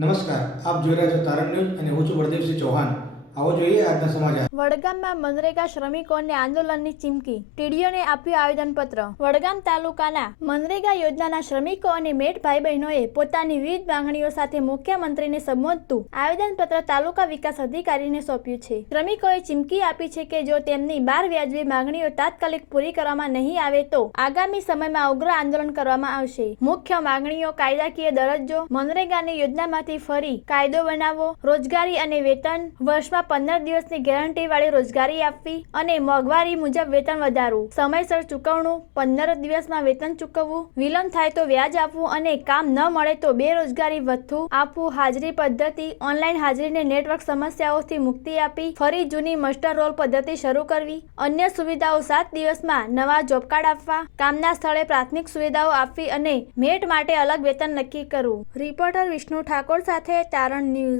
નમસ્કાર, આપ જોઈ રહ્યા છો તારણ ન્યૂઝ અને હું છું બળદેવસિંહ ચૌહાણ. આવો જોઈએ આજના સમાચાર. વડગામમાં મનરેગા શ્રમિકોને આંદોલનની ચીમકી. ટીડીઓને આપ્યું આવેદનપત્ર. વડગામ તાલુકાના મનરેગા યોજનાના શ્રમિકો અને મેટ ભાઈ બહેનોએ પોતાની વિવિધ માંગણીઓ સાથે મુખ્યમંત્રીને સંબોધતું આવેદનપત્ર તાલુકા વિકાસ અધિકારીને સોંપ્યું છે. શ્રમિકોએ ચીમકી આપી છે કે જો તેમની 12 વ્યાજબી માંગણીઓ તાત્કાલિક પૂરી કરવામાં નહીં આવે તો આગામી સમયમાં ઉગ્ર આંદોલન કરવામાં આવશે. મુખ્ય માંગણીઓ કાયદાકીય દરજ્જો, મનરેગાની યોજનામાંથી ફરી કાયદો બનાવવો, રોજગારી અને વેતન, વર્ષમાં 15 દિવસની ગેરંટીવાળી રોજગારી આપવી અને મોંઘવારી મુજબ વેતન વધારવું, સમયસર ચૂકવણું, 15 દિવસમાં વેતન ચૂકવવું, વિલંબ થાય તો વ્યાજ આપવું અને કામ ન મળે તો બેરોજગારી ભથ્થું આપવું, હાજરી પદ્ધતિ, ઓનલાઈન હાજરીને નેટવર્ક સમસ્યાઓથી મુક્તિ આપી ફરી જૂની મસ્ટર રોલ પદ્ધતિ શરૂ કરવી, અન્ય સુવિધાઓ 7 દિવસમાં નવા જોબ કાર્ડ આપવા, કામના સ્થળે પ્રાથમિક સુવિધાઓ આપવી અને મેટ માટે અલગ વેતન નક્કી કરવું. રિપોર્ટર વિષ્ણુ ઠાકોર સાથે તારણ ન્યૂઝ.